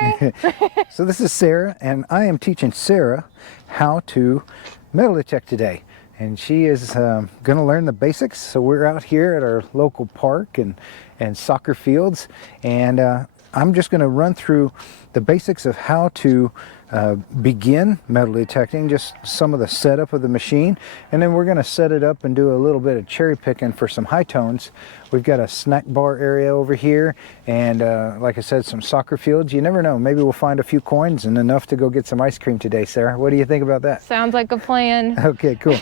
Hi! So this is Sarah, and I am teaching Sarah how to metal detect today. And she is going to learn the basics. So we're out here at our local park and soccer fields, and I'm just going to run through the basics of how to begin metal detecting, just some of the setup of the machine, and then we're going to set it up and do a little bit of cherry picking for some high tones. We've got a snack bar area over here, and like I said, some soccer fields. You never know, maybe we'll find a few coins and enough to go get some ice cream today. Sarah, what do you think about that? Sounds like a plan. Okay, cool.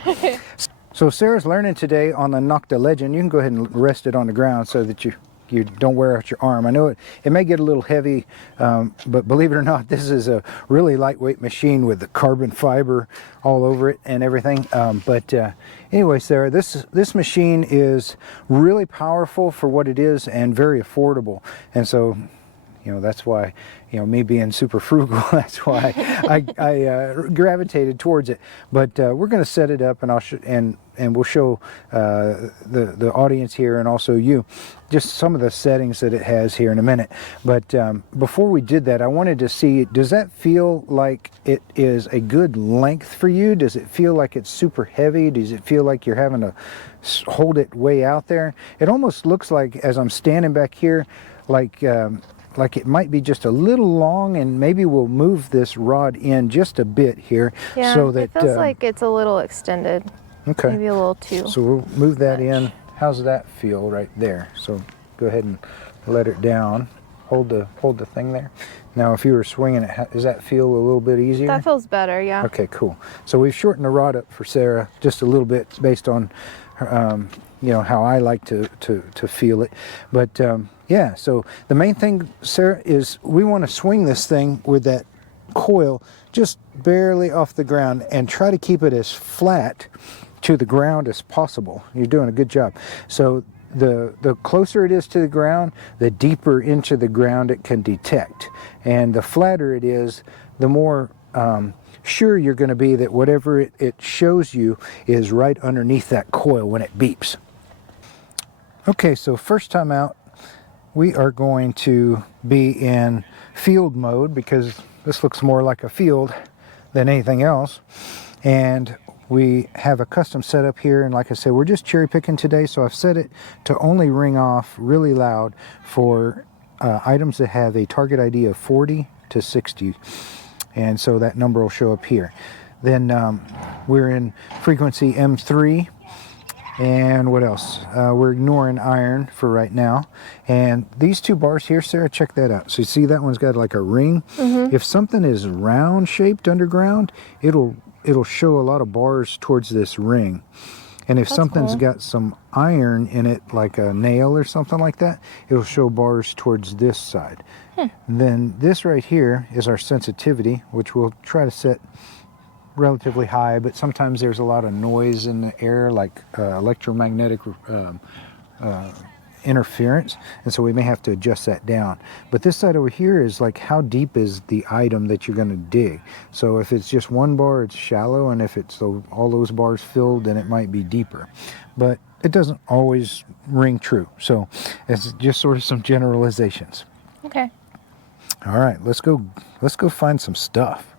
So Sarah's learning today on the Nokta Legend. You can go ahead and rest it on the ground so that you don't wear out your arm. I know it may get a little heavy, but believe it or not, this is a really lightweight machine with the carbon fiber all over it and everything. Anyway, Sarah, this machine is really powerful for what it is and very affordable. And so, that's why, me being super frugal, that's why I gravitated towards it. But we're going to set it up, and we'll show the audience here and also you just some of the settings that it has here in a minute. But before we did that, I wanted to see, does that feel like it is a good length for you? Does it feel like it's super heavy? Does it feel like you're having to hold it way out there? It almost looks like, as I'm standing back here, like it might be just a little long, and maybe we'll move this rod in just a bit here. Yeah, so that it feels like it's a little extended. Okay. Maybe a little too. So we'll move that in. How's that feel right there? So go ahead and let it down. Hold the thing there. Now, if you were swinging it, does that feel a little bit easier? That feels better, yeah. Okay, cool. So we've shortened the rod up for Sarah just a little bit based on how I like to feel it. But yeah, so the main thing, Sarah, is we want to swing this thing with that coil just barely off the ground and try to keep it as flat to the ground as possible. You're doing a good job. So the closer it is to the ground, the deeper into the ground it can detect. And the flatter it is, the more sure you're going to be that whatever it shows you is right underneath that coil when it beeps. Okay, so first time out, we are going to be in field mode because this looks more like a field than anything else. And we have a custom setup here, and like I said, we're just cherry picking today, so I've set it to only ring off really loud for items that have a target ID of 40 to 60. And so that number will show up here. Then we're in frequency M3. And what else? We're ignoring iron for right now. And these two bars here, Sarah, check that out. So you see that one's got like a ring? Mm-hmm. If something is round shaped underground, it'll show a lot of bars towards this ring. And if something's got some iron in it, like a nail or something like that, it'll show bars towards this side. Then this right here is our sensitivity, which we'll try to set relatively high, but sometimes there's a lot of noise in the air, like electromagnetic interference, and so we may have to adjust that down. But this side over here is like, how deep is the item that you're going to dig? So if it's just one bar, it's shallow, and if it's all those bars filled, then it might be deeper. But it doesn't always ring true, so it's just sort of some generalizations. Okay. All right, let's go find some stuff.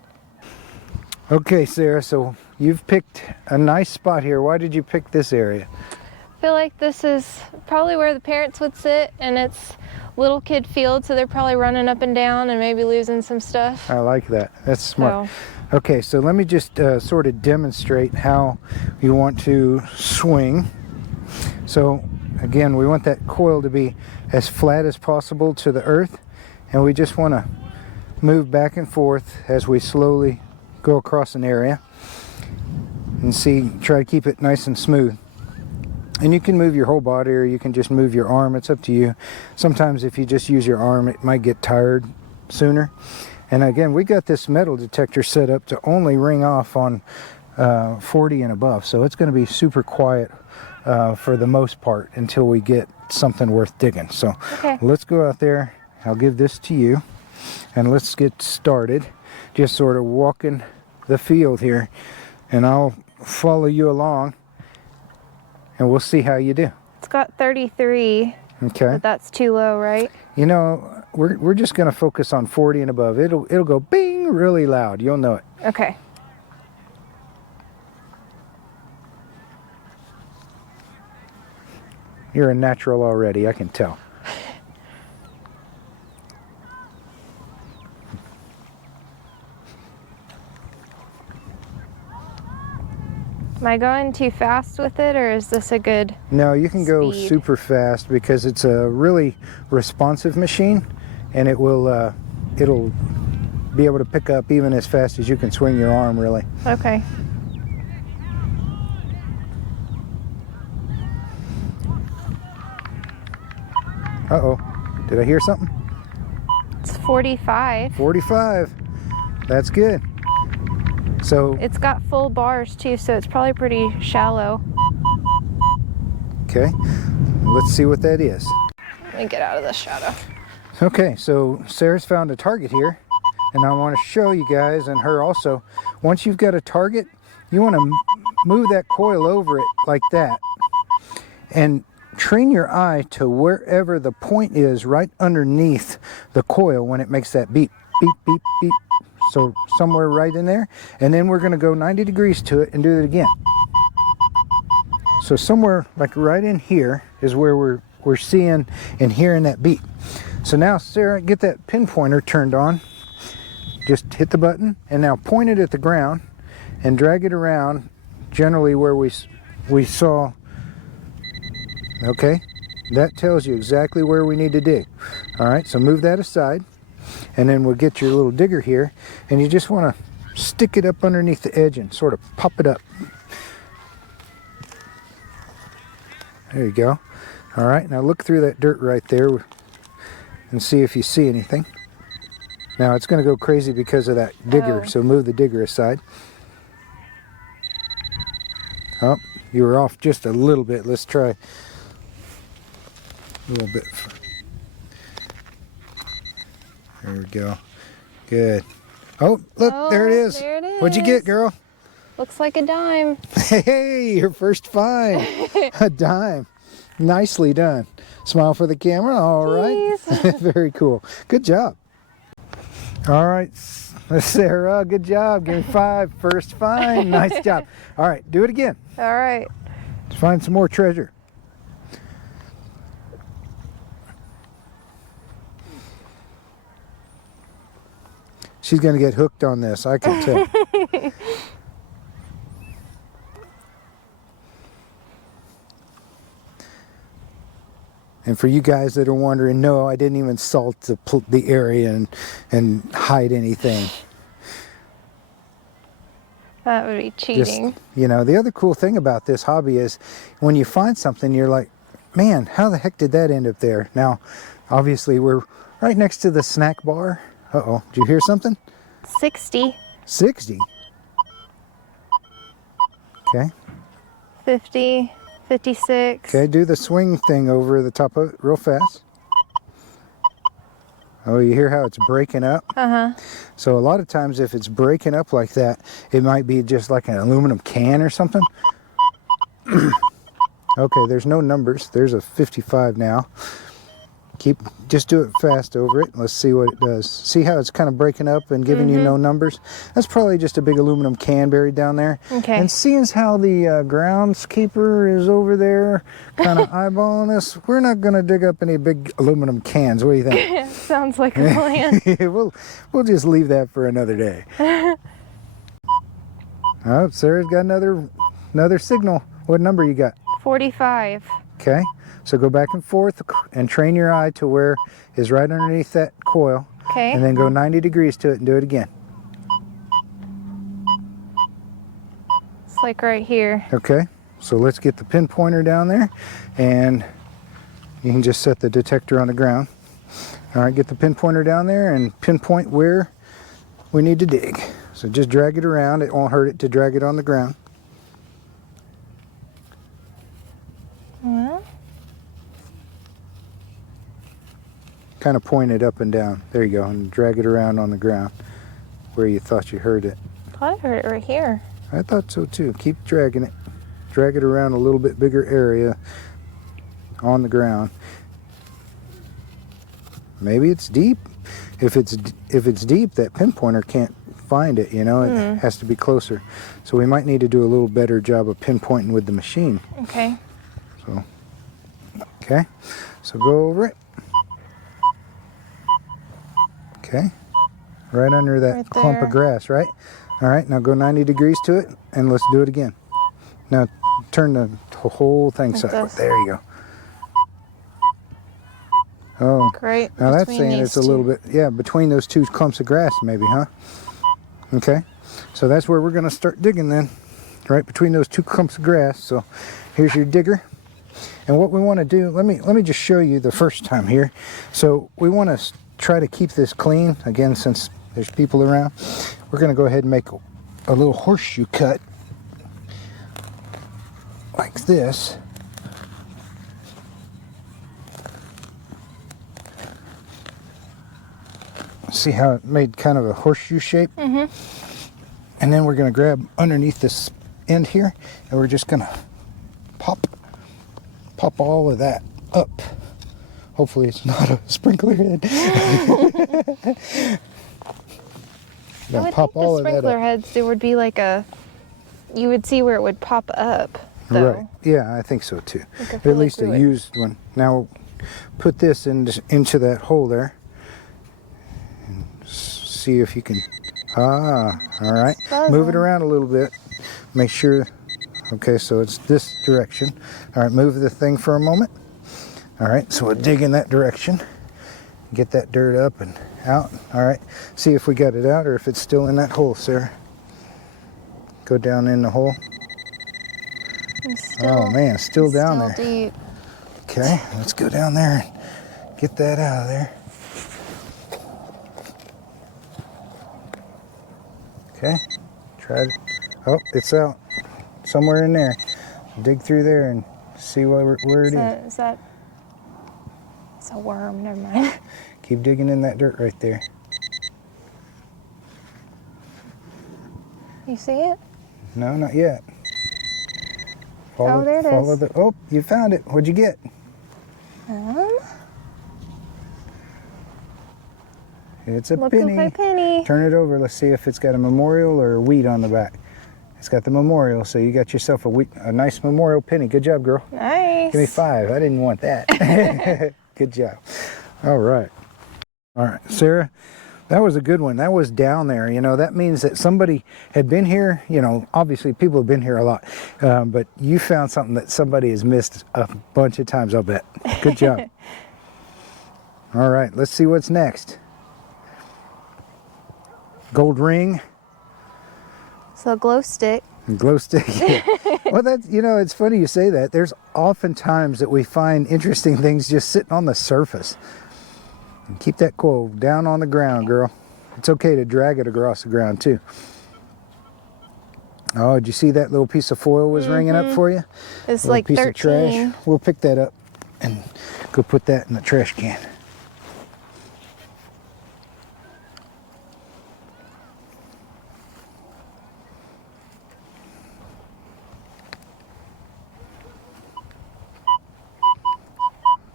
Okay, Sarah, so you've picked a nice spot here. Why did you pick this area? I feel like this is probably where the parents would sit, and it's little kid field, so they're probably running up and down and maybe losing some stuff. I like that. That's smart. Okay, so let me just sort of demonstrate how you want to swing. So again, we want that coil to be as flat as possible to the earth, and we just want to move back and forth as we slowly go across an area and try to keep it nice and smooth. And you can move your whole body, or you can just move your arm. It's up to you. Sometimes if you just use your arm, it might get tired sooner. And again, we got this metal detector set up to only ring off on 40 and above, so it's going to be super quiet for the most part until we get something worth digging. So Let's go out there. I'll give this to you, and let's get started. Just sort of walking the field here, and I'll follow you along, and we'll see how you do. It's got 33. Okay. But that's too low, right? we're just going to focus on 40 and above. It'll go bing really loud. You'll know it. Okay. You're a natural already, I can tell. Am I going too fast with it, or is this a good No, you can go speed? super fast because it's a really responsive machine, and it'll be able to pick up even as fast as you can swing your arm, really. Okay. Uh-oh. Did I hear something? It's 45. 45. That's good. So, It's got full bars too, so it's probably pretty shallow. okay. Let's see what that is. Let me get out of the shadow. Okay, so Sarah's found a target here, and I want to show you guys, and her also, once you've got a target, you want to move that coil over it like that, and train your eye to wherever the point is right underneath the coil when it makes that beep, beep, beep, beep. So somewhere right in there, and then we're going to go 90 degrees to it and do it again. So somewhere like right in here is where we're seeing and hearing that beep. So now, Sarah, get that pinpointer turned on. Just hit the button and now point it at the ground and drag it around generally where we saw. Okay, that tells you exactly where we need to dig. All right, so move that aside, and then we'll get your little digger here, and you just want to stick it up underneath the edge and sort of pop it up. There you go. All right, now look through that dirt right there and see if you see anything. Now it's going to go crazy because of that digger, so move the digger aside. Oh, you were off just a little bit. Let's try a little bit. There we go. Good. Oh, look, there it is. There it is. What'd you get, girl? Looks like a dime. Hey, your first find. A dime. Nicely done. Smile for the camera. All right. Very cool. Good job. All right, Sarah, good job. Give me 5. First find. Nice job. All right, do it again. All right. Let's find some more treasure. She's going to get hooked on this, I can tell. And for you guys that are wondering, no, I didn't even salt the area and hide anything. That would be cheating. Just, you know, the other cool thing about this hobby is when you find something, you're like, man, how the heck did that end up there? Now, obviously, we're right next to the snack bar. Uh-oh, did you hear something? 60. 60? Okay. 50. 56. Okay, do the swing thing over the top of it real fast. Oh, you hear how it's breaking up? Uh-huh. So a lot of times if it's breaking up like that, it might be just like an aluminum can or something. Okay, there's no numbers. There's a 55 now. Just do it fast over it. Let's see what it does. See how it's kind of breaking up and giving you no numbers? That's probably just a big aluminum can buried down there. Okay. And seeing as how the groundskeeper is over there kind of eyeballing us, we're not going to dig up any big aluminum cans. What do you think? Sounds like a plan. We'll just leave that for another day. Oh, Sarah's got another signal. What number you got? 45. Okay. So go back and forth and train your eye to where is right underneath that coil. Okay. And then go 90 degrees to it and do it again. It's like right here. Okay. So let's get the pinpointer down there, and you can just set the detector on the ground. All right, get the pinpointer down there and pinpoint where we need to dig. So just drag it around. It won't hurt it to drag it on the ground. Well, Kind of point it up and down. There you go, and drag it around on the ground where you thought you heard it. I thought I heard it right here. I thought so too. Keep dragging it. Drag it around a little bit bigger area on the ground. maybe it's deep. If it's deep, that pinpointer can't find it, you know. It has to be closer. So we might need to do a little better job of pinpointing with the machine. Okay. So, okay. So go over it. Okay. Right under that Right clump of there. grass, right? All right, now go 90 degrees to it, and let's do it again. Now turn the whole thing Like sideways. this. There you go. Oh, Great. now that's Between saying these it's a little two. bit, yeah, between those two clumps of grass maybe, huh? Okay, so that's where we're gonna start digging then, right between those two clumps of grass. So here's your digger. And what we wanna do, let me just show you the first time here. So we wanna try to keep this clean, again, since there's people around. We're gonna go ahead and make a little horseshoe cut like this. See how it made kind of a horseshoe shape? Mm-hmm. And then we're going to grab underneath this end here, and we're just going to pop all of that up. Hopefully it's not a sprinkler head. I would think the sprinkler heads, there would be like you would see where it would pop up, though. Right, yeah, I think so too. Like I Or feel at like least we a would. used one. Now put this into that hole there. See if you can, all right. Move it around a little bit. Make sure, okay, so it's this direction. All right, move the thing for a moment. All right, so we'll dig in that direction. Get that dirt up and out. All right, see if we got it out or if it's still in that hole, Sarah. Go down in the hole. Oh man, still down there. Deep. Okay, let's go down there and get that out of there. Okay, try it. Oh, it's out. Somewhere in there. Dig through there and see where it is. It's a worm, never mind. Keep digging in that dirt right there. You see it? No, not yet. There it is. Oh, you found it. What'd you get? It's a Look penny. at my penny. Turn it over. Let's see if it's got a memorial or a wheat on the back. It's got the memorial, so you got yourself a nice memorial penny. Good job, girl. Nice. Give me 5. I didn't want that. Good job. All right. All right, Sarah, that was a good one. That was down there. You know, that means that somebody had been here. You know, obviously people have been here a lot, but you found something that somebody has missed a bunch of times, I'll bet. Good job. All right, let's see what's next. Gold ring. So a glow stick. Glow stick. Yeah. Well, that's, you know, it's funny you say that. There's often times that we find interesting things just sitting on the surface. And keep that coal down on the ground, girl. It's okay to drag it across the ground too. Oh, did you see that little piece of foil was ringing up for you? It's Little like piece 13. of trash. We'll pick that up and go put that in the trash can.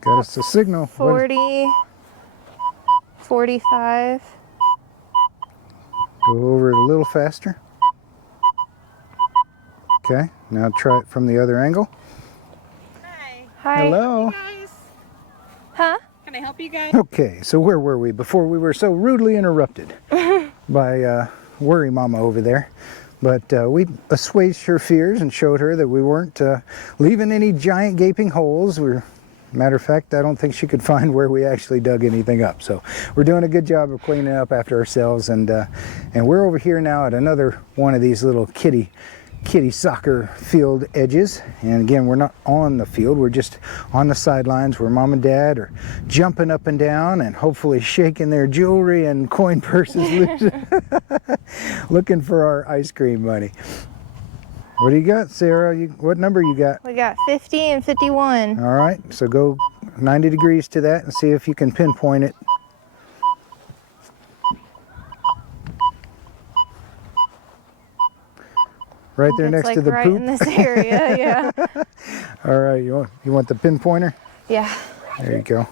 Got us a signal. 40, 45. Go over it a little faster. Okay, now try it from the other angle. Hi. Hello. Guys, Huh? can I help you guys? Okay, so where were we before we were so rudely interrupted by Worry Mama over there? But we assuaged her fears and showed her that we weren't leaving any giant gaping holes. Matter of fact, I don't think she could find where we actually dug anything up. So we're doing a good job of cleaning up after ourselves, and we're over here now at another one of these little kitty soccer field edges. And again, we're not on the field, we're just on the sidelines where Mom and Dad are jumping up and down and hopefully shaking their jewelry and coin purses loose, looking for our ice cream money. What do you got, Sarah? What number you got? We got 50 and 51. All right, so go 90 degrees to that and see if you can pinpoint it. Right there It's next like to the right poop. in this area, yeah. All right, you want the pinpointer? Yeah. There you go.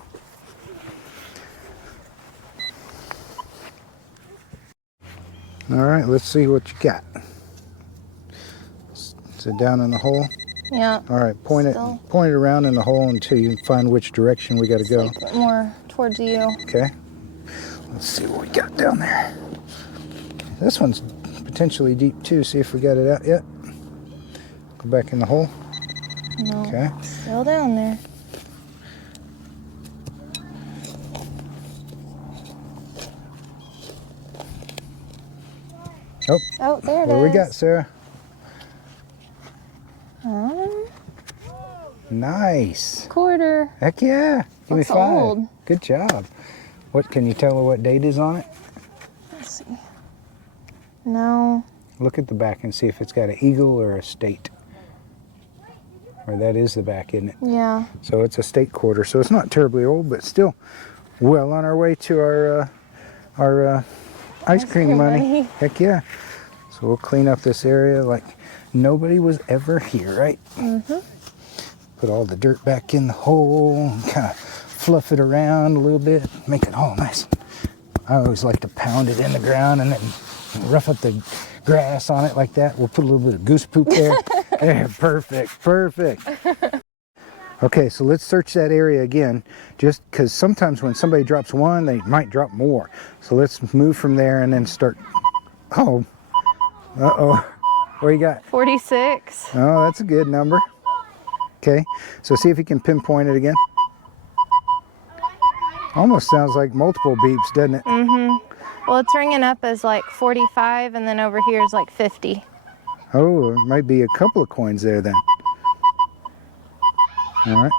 All right, let's see what you got. Is it down in the hole? Yeah. All right, point it around in the hole until you find which direction we got to go. Like more towards you. Okay. Let's see what we got down there. This one's potentially deep too. See if we got it out yet. Go back in the hole. No. Okay. Still down there. Oh. Oh, there it is. What do we got, Sarah? Nice. Quarter. Heck yeah. Give me Looks 5. old. Good job. What can you tell me what date is on it? Let's see. No. Look at the back and see if it's got an eagle or a state. Or that is the back, isn't it? Yeah. So it's a state quarter. So it's not terribly old, but still well on our way to our ice cream money. Heck yeah. So we'll clean up this area like nobody was ever here, right? Mm-hmm. Put all the dirt back in the hole and kind of fluff it around a little bit, make it all nice. I always like to pound it in the ground and then rough up the grass on it like that. We'll put a little bit of goose poop there. There, perfect, perfect. Okay, so let's search that area again, just because sometimes when somebody drops one, they might drop more. So let's move from there and then start. Oh, uh-oh. What do you got? 46. Oh, that's a good number. Okay, so see if you can pinpoint it again. Almost sounds like multiple beeps, doesn't it? Mm-hmm. Well, it's ringing up as like 45, and then over here is like 50. Oh, there might be a couple of coins there then. All right.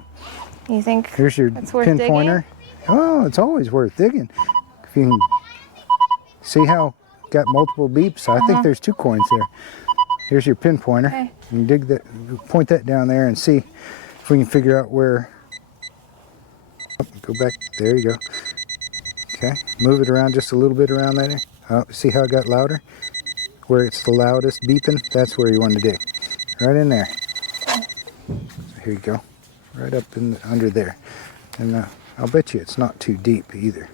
You think Here's your it's worth pinpointer. Oh, it's always worth digging. If you can see how got multiple beeps, I think there's 2 coins there. Here's your pinpointer. Okay. You can dig that, point that down there and see if we can figure out where. Oh, go back. There you go. Okay. Move it around just a little bit around there. Oh, see how it got louder? Where it's the loudest beeping, that's where you want to dig. Right in there. So here you go. Right up in under there. And I'll bet you it's not too deep either.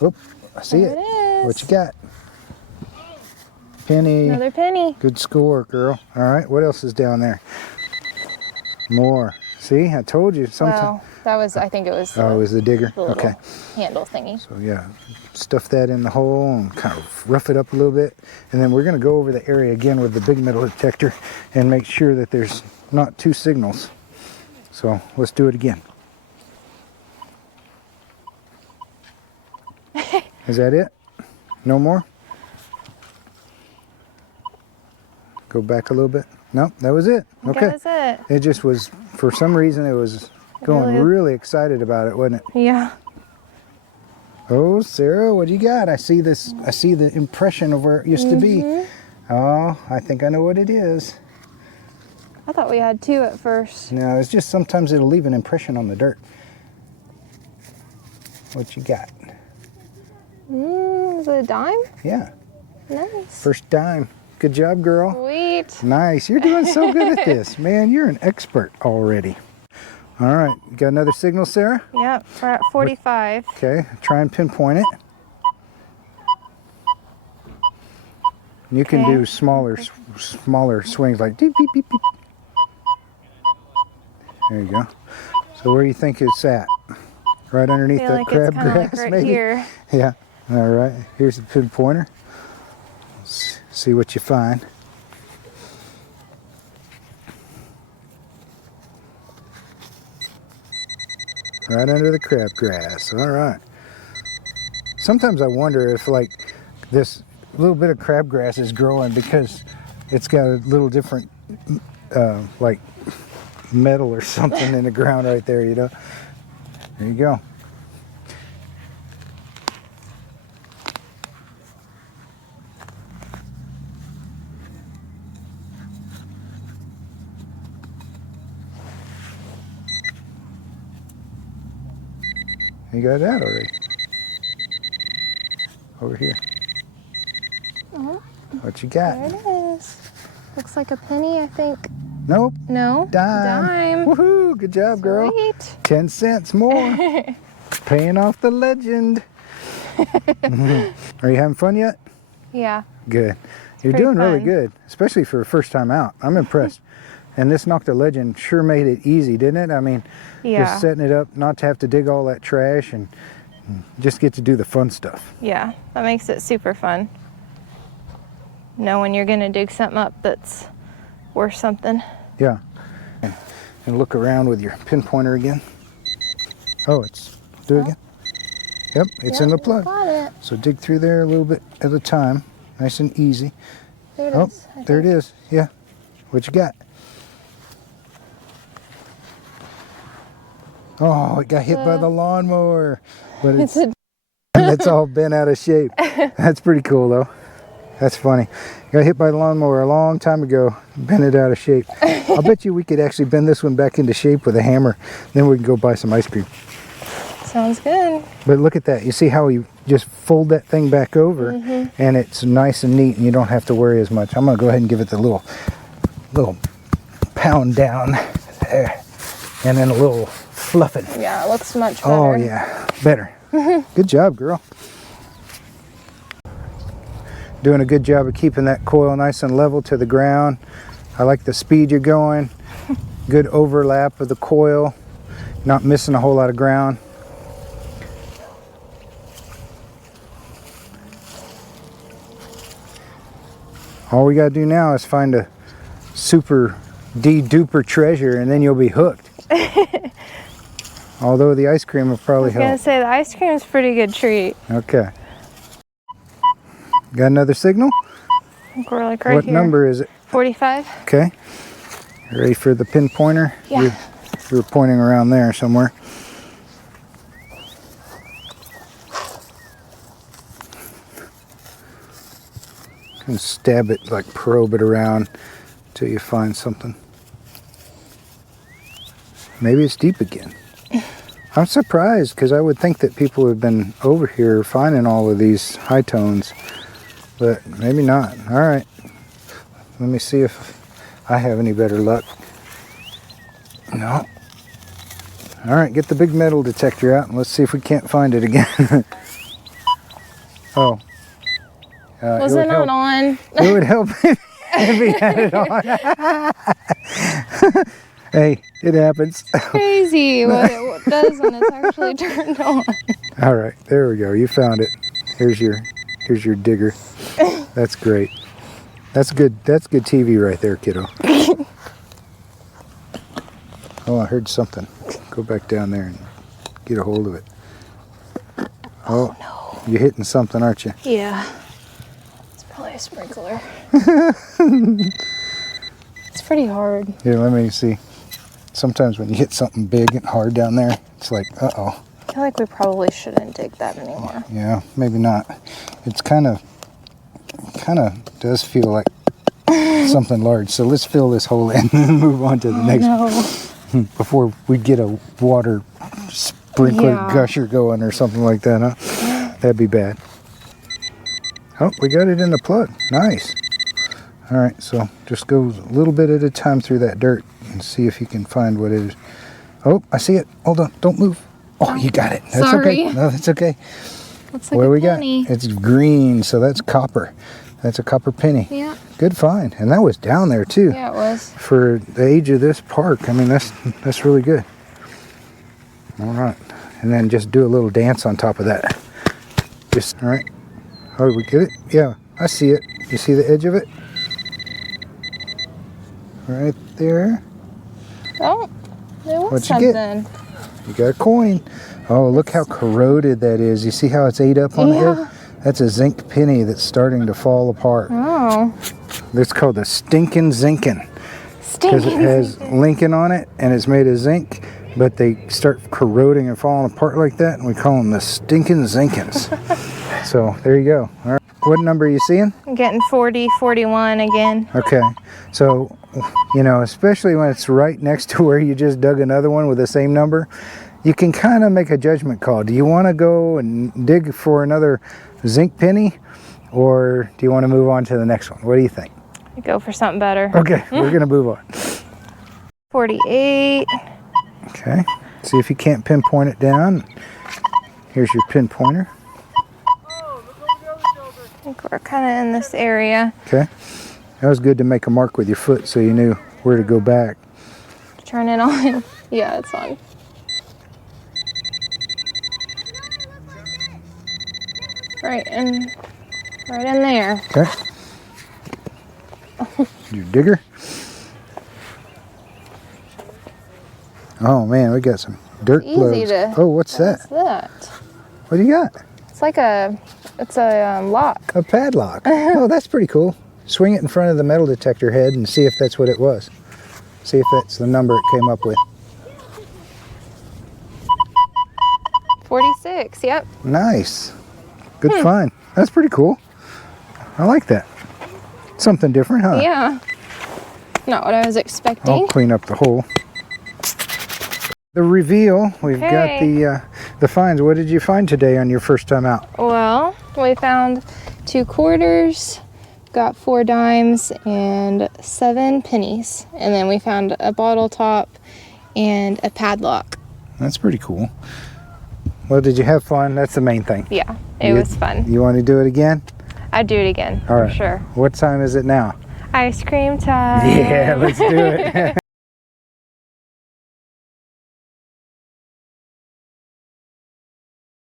Oh, I see There it. it is. What you got? Penny. Another penny. Good score, girl. All right, what else is down there? More. See, I told you. Sometimes. Well, that was, I think it was. Oh, it was the digger. The little Okay. handle thingy. So yeah, stuff that in the hole and kind of rough it up a little bit. And then we're going to go over the area again with the big metal detector and make sure that there's not 2 signals. So let's do it again. Is that it? No more? Go back a little bit. Nope, that was it. Okay. That was it. It just was, for some reason, it was going really excited about it, wasn't it? Yeah. Oh, Sarah, what do you got? I see this. I see the impression of where it used to be. Oh, I think I know what it is. I thought we had 2 at first. No, it's just sometimes it'll leave an impression on the dirt. What you got? Is it a dime? Yeah, Nice. first dime. Good job, girl. Sweet. Nice. You're doing so good at this. Man, you're an expert already. All right, you got another signal, Sarah? Yep, we're at 45. Okay, try and pinpoint it. You can do smaller swings like beep, beep, beep, beep. There you go. So where do you think it's at? Right underneath I feel that like it's kinda crabgrass, like right maybe? here. Yeah. All right. Here's the pinpointer. Let's see what you find. Right under the crabgrass. All right. Sometimes I wonder if like this little bit of crabgrass is growing because it's got a little different like metal or something in the ground right there, you know. There you go. You got that already. Over here. What you got? There it is. Looks like a penny, I think. Nope. No? Dime. Woohoo! Good job, girl. Sweet. 10 cents more. Paying off the legend. Are you having fun yet? Yeah. Good. You're pretty doing really fun. good, especially for a first time out. I'm impressed. And this Nokta Legend sure made it easy, didn't it? I mean, Yeah. just setting it up, not to have to dig all that trash and just get to do the fun stuff. Yeah, that makes it super fun. Knowing you're gonna dig something up that's worth something. Yeah. And look around with your pinpointer again. Oh, do it again. Yep, it's in the plug. Got it. So dig through there a little bit at a time, nice and easy. There it Oh, is. I there it think. is. Yeah. What you got? Oh, it got hit by the lawnmower, but it's all bent out of shape. That's pretty cool though. That's funny. Got hit by the lawnmower a long time ago, bent it out of shape. I'll bet you we could actually bend this one back into shape with a hammer. Then we can go buy some ice cream. Sounds good. But look at that. You see how you just fold that thing back over and it's nice and neat and you don't have to worry as much. I'm going to go ahead and give it the little pound down there and then a little fluffing. Yeah, it looks much better. Oh yeah, better. Good job, girl. Doing a good job of keeping that coil nice and level to the ground. I like the speed you're going. Good overlap of the coil. Not missing a whole lot of ground. All we got to do now is find a super duper treasure and then you'll be hooked. Although the ice cream will probably I was gonna help. say the ice cream is a pretty good treat. Okay. Got another signal? I think we're like right What here. number is it? 45. Okay. You ready for the pinpointer? Yeah. You were pointing around there somewhere. And stab it, like probe it around till you find something. Maybe it's deep again. I'm surprised because I would think that people have been over here finding all of these high tones, but maybe not. All right, let me see if I have any better luck. No. All right, get the big metal detector out and let's see if we can't find it again. Oh. Was it not on? It would help if he had it on. Hey, it happens. Crazy what it does when it's actually turned on. All right, there we go. You found it. Here's your digger. That's great. That's good. That's good TV right there, kiddo. Oh, I heard something. Go back down there and get a hold of it. Oh no. You're hitting something, aren't you? Yeah. It's probably a sprinkler. It's pretty hard. Here, let me see. Sometimes when you hit something big and hard down there, it's like, uh-oh. I feel like we probably shouldn't dig that anymore. Yeah, maybe not. It's kind of does feel like something large. So let's fill this hole in and move on to the next one before we get a water sprinkler gusher going or something like that, huh? That'd be bad. Oh, we got it in the plug. Nice. All right, so just go a little bit at a time through that dirt and see if you can find what it is. Oh, I see it. Hold on. Don't move. Oh, you got it. That's Sorry. okay. No, that's okay. Looks like What a we penny. got? It's green, so that's copper. That's a copper penny. Yeah. Good find. And that was down there too. Yeah, it was. For the age of this park, I mean, that's really good. All right. And then just do a little dance on top of that. Just, all right. Oh, did we get it? Yeah, I see it. You see the edge of it? Right there. Oh, there was What'd you get? something. You got a coin. Oh, look how corroded that is. You see how it's ate up on the edge? That's a zinc penny that's starting to fall apart. Oh. It's called the Stinkin' Zinkin'. Because it has Lincoln on it and it's made of zinc, but they start corroding and falling apart like that, and we call them the Stinkin' Zinkins. So there you go. All right. What number are you seeing? I'm getting 40, 41 again. Okay. So, you know, especially when it's right next to where you just dug another one with the same number, you can kind of make a judgment call. Do you want to go and dig for another zinc penny, or do you want to move on to the next one? What do you think? Go for something better. Okay, we're going to move on. 48. Okay. See if you can't pinpoint it down. Here's your pinpointer. Oh, look over the other shoulder. I think we're kind of in this area. Okay. That was good to make a mark with your foot so you knew where to go back. Turn it on. Yeah, it's on. Right in there. Okay. Your digger. Oh man, we got some dirt Easy plugs. to. Oh, what's What's that? that? What do you got? It's like a lock. A padlock. Oh, that's pretty cool. Swing it in front of the metal detector head and see if that's what it was. See if that's the number it came up with. 46. Yep. Nice. Good find. That's pretty cool. I like that. Something different, huh? Yeah. Not what I was expecting. I'll clean up the hole. The reveal. We've got the finds. What did you find today on your first time out? Well, we found 2 quarters, got 4 dimes, and 7 pennies. And then we found a bottle top and a padlock. That's pretty cool. Well, did you have fun? That's the main thing. Yeah, it was fun. You want to do it again? I'd do it again, All for right. sure. What time is it now? Ice cream time. Yeah, let's do it.